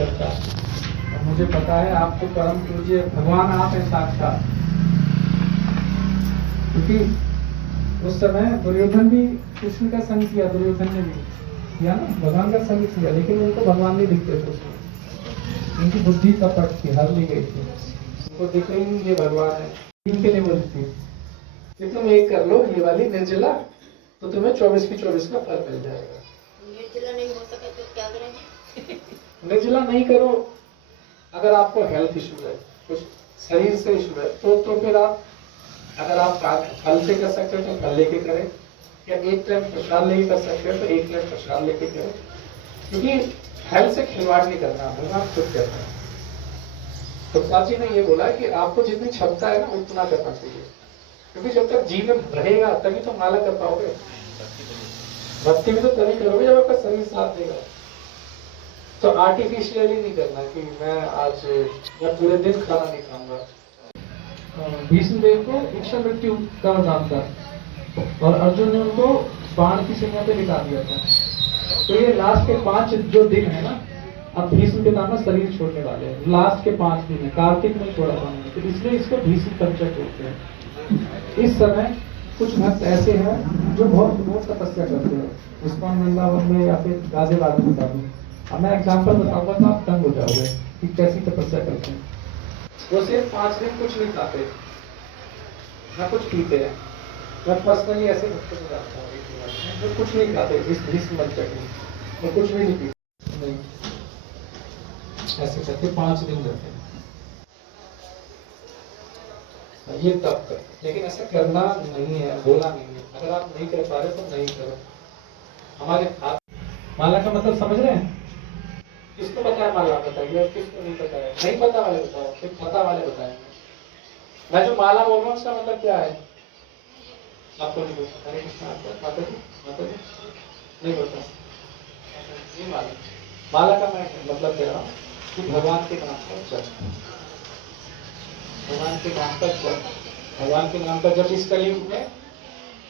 करता। और मुझे पता है आपको परम पूज्य भगवान आप हैं साक्षात, क्योंकि उस समय दुर्योधन भी कृष्ण का संग किया, दुर्योधन ने भी किया ना, भगवान का संग किया, लेकिन उनको भगवान नहीं दिखते थे उसमें, उनकी बुद्धि कपट थी, हर ली गई थी, उनको दिख रही नहीं ये भगवान है, इनके लिए बोलती कि तुम एक कर लो ये वाली निर्जला, तो तुम्हें 24 की 24 का फल मिल जाएगा। निर्जला नहीं हो सका तो क्या करेंगे? निर्जला नहीं करो, अगर आपको हेल्थ इशू है, कुछ शरीर से इशू है, तो फिर आप, अगर आप फल से कर सकते हो तो फल लेके करें, या एक टाइम प्रसाद लेके कर सकते हो तो एक टाइम प्रसाद लेके करें, क्योंकि हेल्थ से खिलवाड़ नहीं करना, भगवान खुद कहते हैं। तो प्राची ने ये बोला कि आपको जितनी क्षमता है ना उतना करना चाहिए, क्योंकि जब तक जीवन रहेगा तभी तो माला कर पाओगे, भक्ति भी तो तभी करोगे जब आपका शरीर साथ देगा। तो आर्टिफिशियली नहीं करना कि मैं आज या पूरे दिन खाना नहीं खाऊंगा। भीष्मदेव को इच्छा मृत्यु का वरदान था और अर्जुन ने उनको बाण की सीमा पे लिटा दिया था। तो ये लास्ट के 5 जो दिन है ना, अब भीष्म पितामह शरीर छोड़ने वाले हैं, लास्ट के 5 दिन है, कार्तिक में छोड़ा था उन्होंने, तो इसलिए इसको भीष्म पंचक बोलते हैं। इस समय कुछ भक्त ऐसे हैं जो बहुत तपस्या करते हैं, इस्कॉन वृंदावन में या फिर गाजियाबाद में बता दूं। अब मैं एग्जाम्पल बताऊंगा तो आप तंग हो जाओगे कि कैसी तपस्या करते हैं। वो सिर्फ 5 दिन कुछ नहीं खाते, ना कुछ पीते हैं। मैं पर्सनली ऐसे भक्तों को जानता हूँ जो कुछ नहीं खाते, इस भीष्म पंचक में वो कुछ भी नहीं पीते, नहीं ऐसे करके 5 दिन रहते हैं, ये तब कर, लेकिन ऐसा करना नहीं है, बोला नहीं है। अगर आप नहीं कर पा रहे तो नहीं करो। हमारे हाथ, माला का मतलब समझ रहे हैं? किसको पता है माला बताइए, और किसको नहीं पता है? नहीं पता वाले बताओ, फिर पता वाले बताएंगे। मैं जो माला बोल रहा हूँ उसका मतलब क्या है आपको नहीं पता? हरे कृष्ण माता जी, माता जी नहीं पता। ये माला का मैं मतलब कह रहा हूँ कि भगवान के नाम पर जप, भगवान के नाम पर जप, भगवान के नाम पर जब इस कलयुग में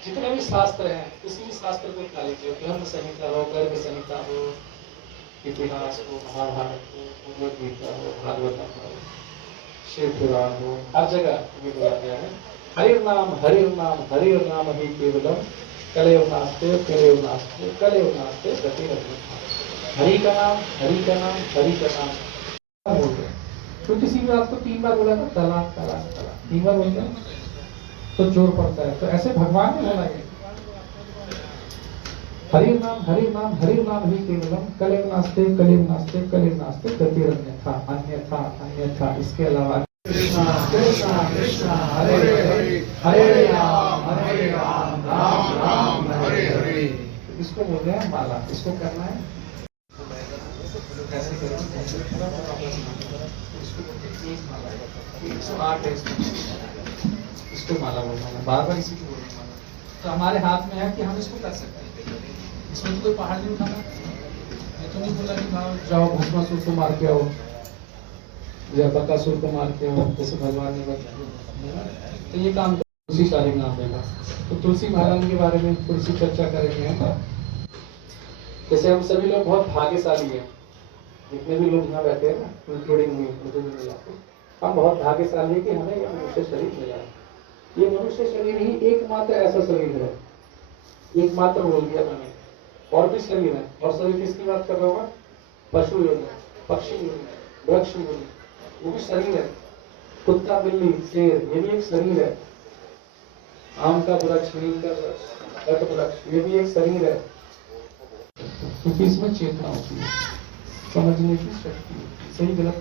जितने भी शास्त्र हैं, किसी भी शास्त्र को उठा लीजिए, धर्म संहिता हो, गर्भ संहिता हो, इतिहास हो, महाभारत हो, भगवद गीता हो, भागवतम हो, शिव पुराण हो, हर जगह ये बोला गया है हरिर नाम हरिर नाम हरिर नाम ही केवलम कलयुग नास्ते कलयुग नास्ते कलयुग नास्ते गति रत्न। हरि का नाम हरि का नाम हरि का नाम बोल रहे, तो किसी भी बात को 3 बार बोला था, तलाक तलाक तलाक 3 बार बोलते हैं तो जोर पड़ता है। तो ऐसे भगवान ने बोला है हरि नाम ही केवलम कलयुग नास्ते कलयुग नास्ते गति अन्यथा अन्यथा अन्यथा, इसके अलावा कृष्णा कृष्णा कृष्णा हरे हरे हरे राम राम राम हरे हरे। इसको बोल रहे हैं माला, इसको करना है कैसे करें, 108 है इसको माला बोलना है, बार बार इसी को बोलना माला। तो हमारे हाथ में है कि हम इसको कर सकते हैं, इसमें तो कोई पहाड़ नहीं उठाना। मैं तो नहीं बोला कि जाओ भस्मासुर को मार के आओ या बकासुर को मार के आओ, जैसे भगवान ने बताया, तो ये काम तुलसी शाही नाम देगा। तो तुलसी महारानी के बारे में थोड़ी सी चर्चा करेंगे। जैसे हम सभी लोग बहुत भाग्यशाली हैं, जितने भी लोग यहाँ बैठे हैं ना, इंक्लूडिंग मी, मुझे भी मिला, हम बहुत भाग्यशाली हैं कि हमें यह मनुष्य शरीर मिला है। ये मनुष्य शरीर ही एकमात्र ऐसा शरीर है, एकमात्र बोल दिया मैंने, और भी शरीर है। और शरीर किसकी बात कर रहा हूँ? पशु योनि, पक्षी योनि, वृक्ष योनि, वो भी शरीर है। कुत्ता बिल्ली शेर, ये भी एक शरीर है। आम का वृक्ष, नीम का वृक्ष, वट वृक्ष, ये भी एक शरीर है, क्योंकि इसमें चेतना होती है, समझने की शक्ति होती है, सही गलत।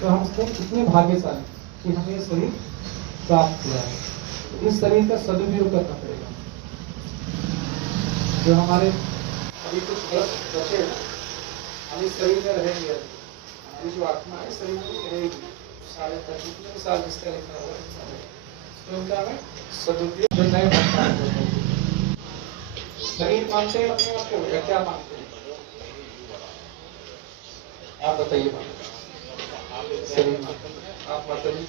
तो हम सब इतने भाग्यशाली कि हमें शरीर प्राप्त हुआ है, तो इस शरीर का सदुपयोग करना पड़ेगा। जो हमारे अभी कुछ गलत बचे, हम इस शरीर में रहेंगे, हमारी जो आत्मा है शरीर में रहेगी सारे तक साल जिसका लिखा हुआ है, तो उनका हमें सदुपयोग। जो नए भक्त शरीर मानते हैं अपने आप को या क्या मानते हैं? आप बताइए, शरीर मानते हैं आप? माता जी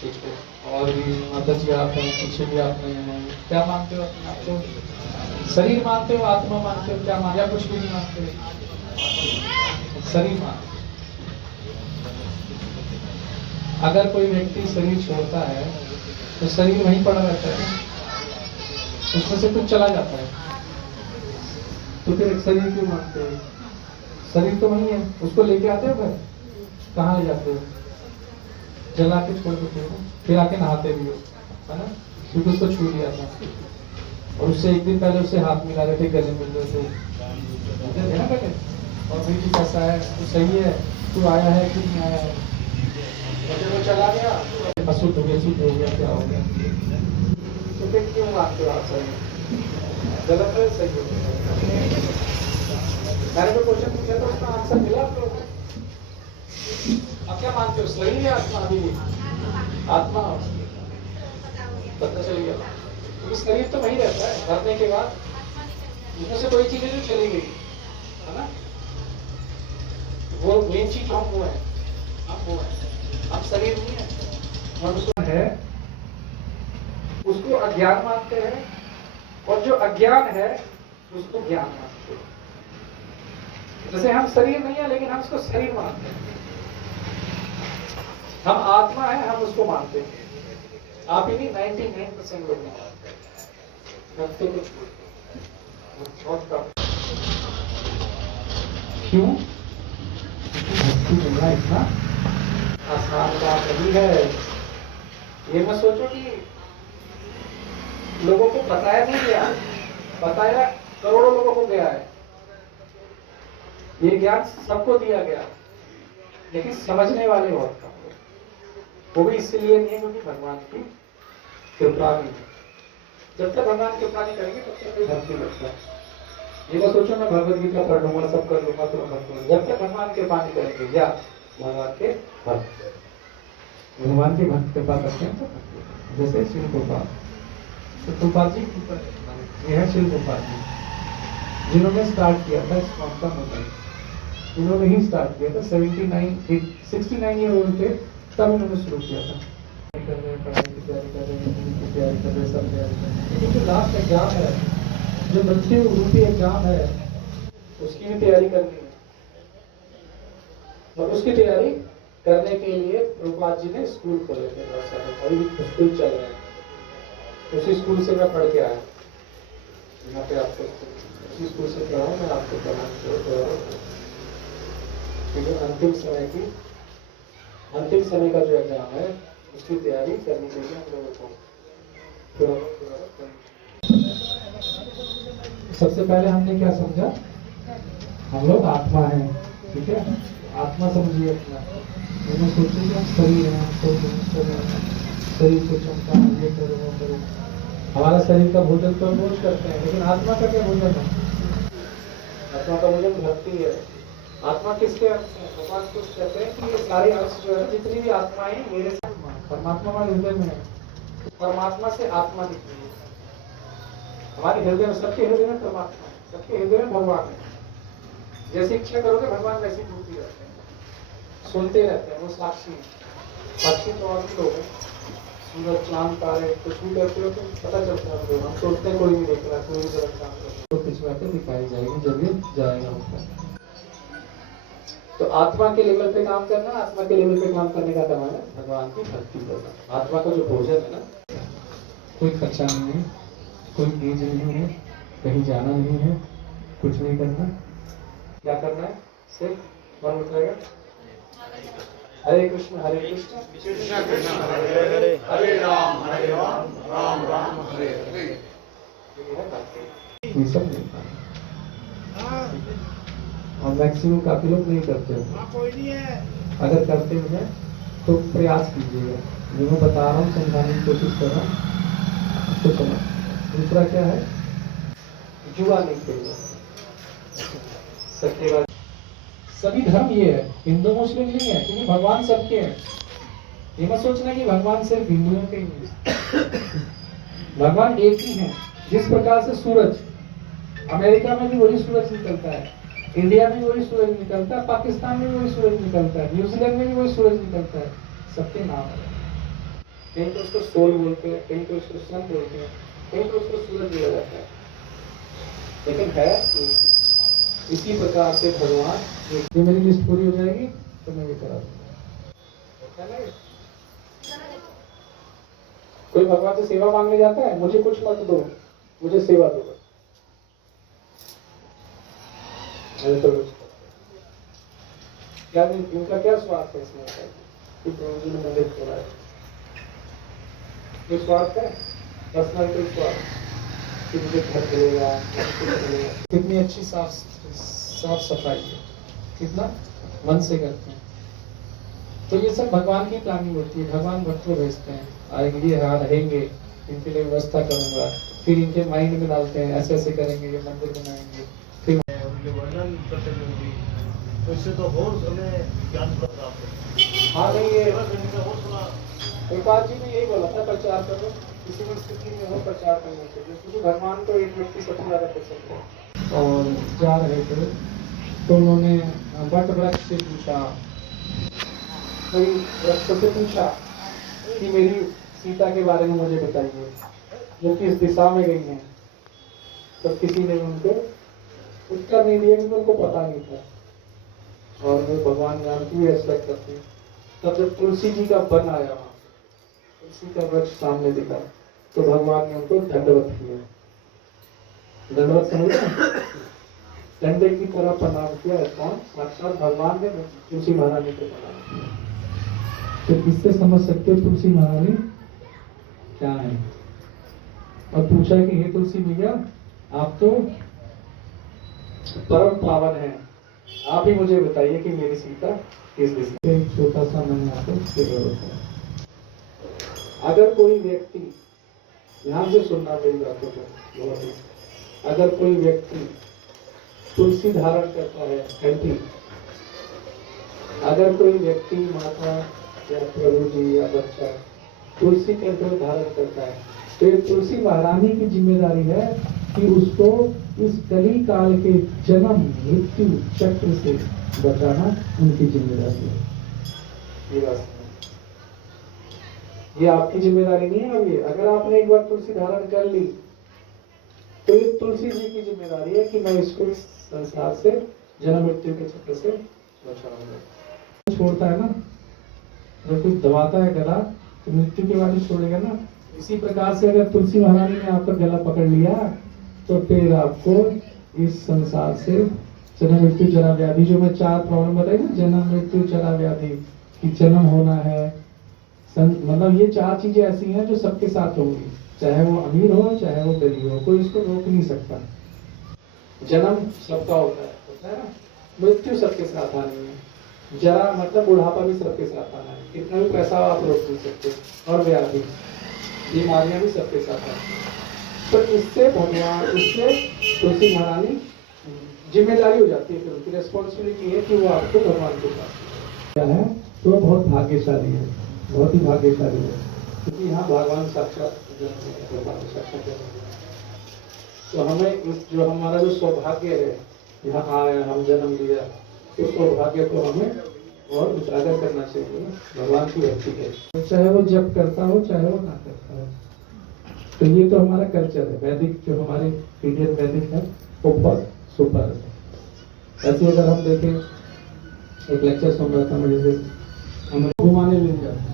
ठीक है। और भी माता जी आप हैं, पीछे भी आप नहीं हैं, क्या मानते हो अपने आप को? शरीर मानते हो, आत्मा मानते हो, क्या मान, या कुछ भी नहीं मानते हो? शरीर मानते हो। अगर कोई व्यक्ति शरीर छोड़ता है तो शरीर वहीं पड़ा रहता है, उसमें से कुछ चला जाता है, तो फिर शरीर क्यों मानते हो? शरीर तो वही है, उसको लेके आते हो घर, कहाँ ले जाते हो? जला के छोड़ देते हो, फिर आके नहाते भी हो, है ना, क्योंकि उसको छू लिया था और उससे एक दिन पहले उससे हाथ मिला रहे थे, गले मिल रहे थे ना बेटे, और फिर भी कैसा है, तू सही है, तू आया है कि नहीं आया है, जब वो चला गया अशुद्ध हो गया, क्या हो गया? तो फिर क्यों मानते हो आप सही? गलत है, सही हो गया? मैंने जो क्वेश्चन पूछा था उसका आंसर मिला आप लोगों को? आप क्या मानते हो, शरीर या आत्मा? अभी आत्मा पता चल गया, क्योंकि शरीर तो वही रहता है, मरने के बाद उसमें से कोई चीजें जो चली गई है ना, वो मेन चीज हम वो है, हम शरीर नहीं है, मनुष्य है, उसको अज्ञान मानते हैं, और जो अज्ञान है उसको ज्ञान मानते हैं। जैसे हम शरीर नहीं है लेकिन हम उसको शरीर मानते हैं, हम आत्मा है, हम उसको मानते हैं। आप ही नहीं, 99% लोग नहीं मानते, बहुत कम। क्यों? भक्ति मिलना इतना आसान बात नहीं है। ये मत सोचो कि लोगों को बताया नहीं गया, बताया करोड़ों लोगों को गया है, ये ज्ञान सबको दिया गया, लेकिन समझने वाले बहुत कम, वो भी इसलिए नहीं क्योंकि भगवान की कृपा नहीं है। जब तक भगवान कृपा नहीं करेंगे तब तक कोई भक्ति लगता है। ये तो सोचो मैं भगवद गीता पढ़ लूंगा, सब कर लूंगा तो भक्त हूँ, जब तक भगवान कृपा नहीं करेंगे, या भगवान के भक्त, भगवान के भक्त कृपा करते हैं तो जैसे शिव गोपाल, तो गोपाल जी ये है शिव गोपाल जी, जिन्होंने स्टार्ट किया था इस फॉर्म का मोबाइल, इन्होंने ही स्टार्ट किया था, 69 ईयर ओल्ड थे तब इन्होंने शुरू किया था। कर रहे हैं, पढ़ाई की तैयारी कर रहे हैं, की तैयारी कर रहे हैं, सब तैयारी कर रहे हैं, लेकिन जो लास्ट एग्जाम है, जो मृत्यु रूपी एग्जाम है, उसकी भी तैयारी करनी है, और उसकी तैयारी करने के लिए प्रभुपाद जी ने स्कूल खोले थे, बहुत सारे, अभी स्कूल चल रहे हैं, उसी स्कूल से मैं पढ़ के आया, यहाँ पे आपको उसी स्कूल से पढ़ा हूँ, मैं आपको पढ़ा, अंतिम समय का जो एग्जाम है उसकी तैयारी करनी चाहिए हम लोगों को। सबसे पहले हमने क्या समझा, हम लोग आत्मा है, ठीक है, आत्मा समझिए अपना, मैंने सोचा कि हम शरीर है, शरीर को चमका, ये करो वो करो, हमारा शरीर का भोजन तो हम रोज करते हैं, लेकिन आत्मा का क्या भोजन है? आत्मा का भोजन भक्ति है। आत्मा किसके अंश है? भगवान कुछ कहते हैं कि ये सारे अंश जो है, जितनी भी आत्माएं मेरे साथ, परमात्मा हमारे हृदय में है, परमात्मा से आत्मा निकली है, हमारे हृदय में, सबके हृदय में परमात्मा है, सबके हृदय में भगवान है। जैसी इच्छा करोगे भगवान वैसी ढूंढती रहते हैं, सुनते रहते हैं, वो साक्षी पक्षी तो और भी लोग हैं, सूरज चांद तारे कुछ भी करते हो तो पता चलता है, हम सोचते हैं कोई नहीं देख रहा, कोई भी गलत काम कर, तो पिछवा के दिखाई जाएगी जब ये जाएगा उसका। तो आत्मा के लेवल पे काम करना, आत्मा के लेवल पे काम करने का काम है भगवान की भक्ति करना। आत्मा का जो भोजन है ना, कोई खर्चा नहीं है, कोई एज नहीं है, कहीं जाना नहीं है, कुछ नहीं करना, क्या करना है, सिर्फ मन उठाएगा, हरे कृष्ण कृष्ण कृष्ण कृष्ण हरे हरे, हरे राम राम राम हरे हरे, ये सब नहीं करना। और मैक्सिमम काफी लोग नहीं करते हैं, अगर करते हैं तो प्रयास कीजिएगा, जो मैं बता रहा हूँ समझाने की कोशिश कर रहा हूँ तो समझ। दूसरा क्या है, जुआ नहीं खेलना, सत्यवाद। सभी धर्म ये है, हिंदू मुस्लिम नहीं है, क्योंकि भगवान सबके हैं। ये मत सोचना कि भगवान सिर्फ हिंदुओं के ही हैं, भगवान एक ही है। जिस प्रकार से सूरज, अमेरिका में भी वही सूरज निकलता है, इंडिया में वही सूरज निकलता है, पाकिस्तान में वही सूरज निकलता है, न्यूजीलैंड में भी वही सूरज निकलता है, सबके नाम है। कहीं तो उसको सोल बोलते हैं, कहीं तो उसको सन बोलते हैं, कहीं तो उसको सूरज बोला जाता है, लेकिन है इसी प्रकार से भगवान। ये मेरी लिस्ट पूरी हो जाएगी तो मैं ये करा दूंगा, है ना? कोई भगवान से सेवा मांगने जाता है, मुझे कुछ मत दो, मुझे सेवा दो, तो क्या इनका क्या स्वार्थ है इसमें कि प्रभु जी ने मदद करा है? कोई स्वार्थ है? पर्सनल कोई स्वार्थ कि मुझे घर मिलेगा, कितनी अच्छी साफ सफाई है, कितना मन से करते हैं। तो ये सब भगवान की प्लानिंग होती है, भगवान भक्तों भेजते हैं, आएंगे यहाँ रहेंगे, इनके लिए व्यवस्था करूंगा, फिर इनके माइंड में डालते हैं ऐसे ऐसे करेंगे, ये मंदिर बनाएंगे, फिर उनके वर्णन करते हुए तो इससे तो बहुत हमें ज्ञान प्राप्त होता है। हाँ नहीं ये सेवा करने का बहुत बड़ा प्रभुपाद जी ने यही बोला था, प्रचार करो, किसी भी स्थिति में हो प्रचार करना चाहिए, क्योंकि भगवान को एक व्यक्ति सबसे ज्यादा पसंद है। और जा रहे थे तो उन्होंने वट वृक्ष से पूछा, कोई वृक्ष से पूछा कि मेरी सीता के बारे में मुझे बताइए, जो किस दिशा में गई है। तो किसी ने उनको उत्तर नहीं दिया क्योंकि उनको पता नहीं था, और वो भगवान राम की रेस्पेक्ट करते हैं। तब जब तुलसी जी का वन आया, वहां तुलसी का वृक्ष सामने दिखा, तो भगवान ने उनको दंडवत किया। दंडवत समझ रहे? डंडे की तरह प्रणाम किया। कौन? साक्षात भगवान ने तुलसी महारानी को प्रणाम किया। तो किससे समझ सकते हो तुलसी महारानी क्या है? और पूछा कि हे तुलसी मैया, आप तो परम पावन हैं, आप ही मुझे बताइए कि मेरी सीता किस दिशा में। एक छोटा सा मैंने आपको बताया, अगर कोई व्यक्ति, ध्यान से सुनना मेरी बातों को, अगर कोई व्यक्ति तुलसी धारण करता है, घंटी, अगर कोई व्यक्ति, माता या प्रभु जी या बच्चा तुलसी कंठ धारण करता है, तो ये तुलसी महारानी की जिम्मेदारी है कि उसको इस कली काल के जन्म मृत्यु चक्र से बचाना उनकी जिम्मेदारी है। ये आपकी जिम्मेदारी नहीं है। अभी अगर आपने एक बार तुलसी धारण कर ली, तो ये तुलसी जी की जिम्मेदारी है कि मैं इसको इस संसार से, जन्म मृत्यु के चक्र से बचाऊंगा। छोड़ता है ना, जब कोई दबाता है गला तो मृत्यु के बाद ही छोड़ेगा ना। इसी प्रकार से अगर तुलसी महारानी ने आपका गला पकड़ लिया, तो फिर आपको इस संसार से जन्म मृत्यु जरा व्याधि, जो मैं 4 प्रॉब्लम बताई ना, जन्म मृत्यु जरा व्याधि, कि जन्म होना है, मतलब ये 4 चीजें ऐसी हैं जो सबके साथ होंगी, चाहे वो अमीर हो चाहे वो गरीब हो, कोई इसको रोक नहीं सकता। जन्म सबका होता है ना, मृत्यु सबके साथ आनी है, जरा मतलब बुढ़ापा भी सबके साथ आना है, कितना भी पैसा आप रोक नहीं सकते, और व्याधि, बीमारियां भी सबके साथ आती हैं। तो इससे भगवान, इससे तुलसी महारानी जिम्मेदारी हो जाती है, फिर उनकी रेस्पॉन्सिबिलिटी है कि वो आपको भगवान के पास क्या है, तो बहुत भाग्यशाली है, बहुत ही भाग्यशाली है, क्योंकि यहाँ भगवान साक्षात भगवान साक्षात है। तो हमें इस जो हमारा जो सौभाग्य है, यहाँ आए, हम जन्म लिया, उस सौभाग्य को हमें और उजागर करना चाहिए, भगवान की भक्ति है, चाहे वो जप करता हो चाहे वो ना करता हो। तो ये तो हमारा कल्चर है, वैदिक जो हमारे इंडियन वैदिक है वो बहुत सुपर है। ऐसे अगर हम देखें, एक लेक्चर सुन रहा था मुझे, से हम घुमाने ले जाते हैं,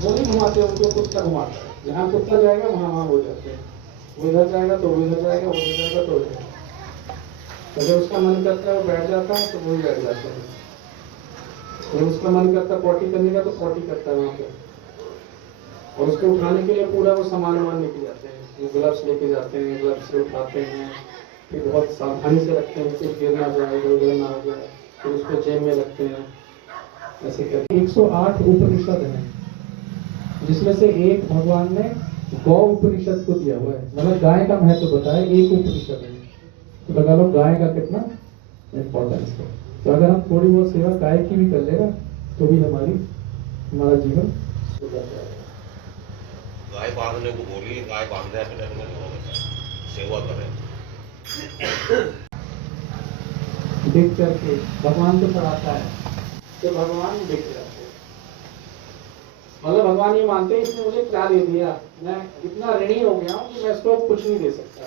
वो नहीं घुमाते, उनको कुत्ता घुमाता है, जहाँ कुत्ता जाएगा वहाँ हो जाते हैं, वो इधर जाएगा तो वो इधर जाएगा, वो इधर जाएगा तो उधर। अगर उसका मन करता है वो बैठ जाता है तो वो ही बैठ जाता है, अगर उसका मन करता है पॉटी करने का तो पॉटी करता है वहाँ पे, और उसको उठाने के लिए पूरा वो सामान लेके जाते हैं, ग्लव्स लेके जाते हैं, ग्लव्स से उठाते हैं, फिर बहुत सावधानी से रखते हैं, कुछ गिर ना जाए, इधर ना हो जाए, फिर उसको जेब में रखते हैं, ऐसे करके। 108 उपनिषद हैं, जिसमें से एक भगवान ने गौ उपनिषद को दिया हुआ है, मतलब गाय का महत्व बताया, एक उपनिषद है। तो लगा लो गाय का कितना इम्पोर्टेंस है। तो अगर हम थोड़ी बहुत सेवा गाय की भी कर लेगा तो भी हमारा जीवन सुधर जाएगा। गाय बांधने को बोली, गाय बांधने सेवा करें, देख करके भगवान को चढ़ाता है तो भगवान देख जाते हैं। मतलब भगवान ये मानते हैं इसने मुझे क्या दे दिया, मैं इतना ऋणी हो गया हूँ कि मैं इसको कुछ नहीं दे सकता,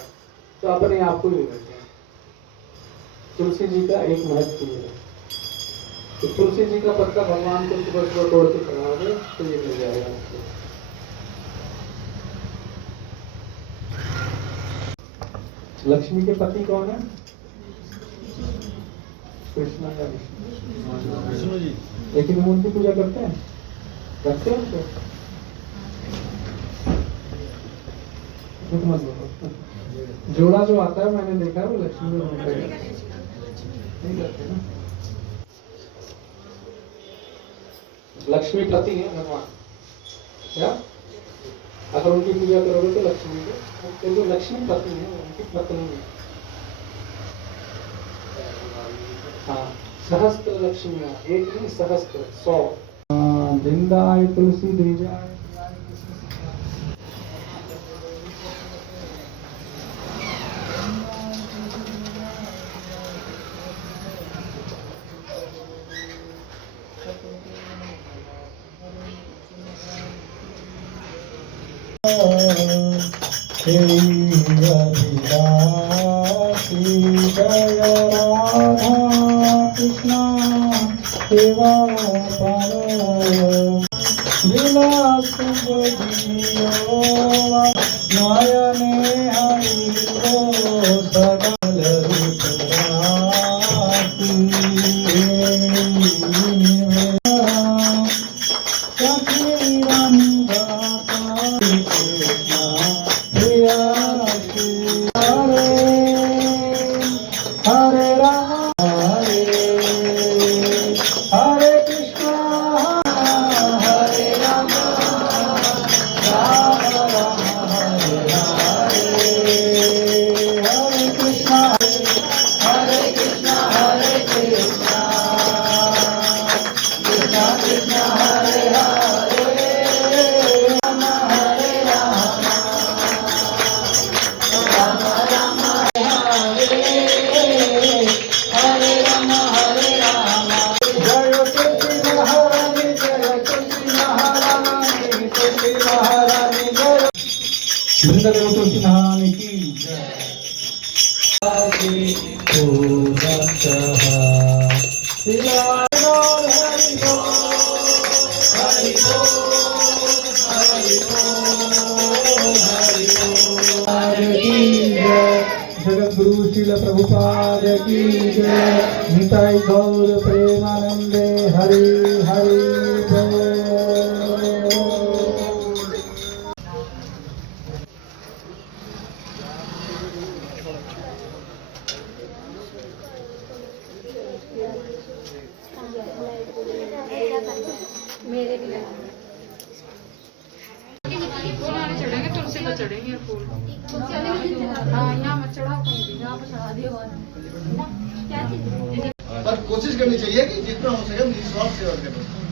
तो अपने आप को ही दे देते हैं। तुलसी जी का एक महत्व ये है, तो तुलसी जी का पत्ता भगवान को सुबह सुबह तोड़ के चढ़ाओगे तो ये मिल जाएगा आपको। लक्ष्मी के पति कौन है? कृष्णा या विष्णु? विष्णु जी। लेकिन हम उनकी पूजा करते हैं, रखते हैं उनको? मत बोलो। जोड़ा जो आता है मैंने देखा है वो लक्ष्मी में होता है, नहीं करते ना। लक्ष्मी पति है भगवान, क्या अगर उनकी पूजा करोगे तो लक्ष्मी को, क्योंकि लक्ष्मी पति है, उनकी पत्नी है। हाँ, सहस्त्र लक्ष्मियां, एक नहीं सहस्त्र, 100। जिंदाय तुलसी द्विजाय जय राधा कृष्णा सेवा विलास नयने हरिो सकल वृंदादेव तुलसी महारानी की जगत गुरु श्रील प्रभुपाद की जय। निताई गौर प्रेमानंदे हरि हरि बोल। मेरे भी चढ़ेंगे तुलसी पर चढ़ेंगे फूल। हाँ यहाँ मत चढ़ाओ, यहाँ पर चढ़ा दियो। पर कोशिश करनी चाहिए कि जितना हो सके निस्वार्थ सेवा करें।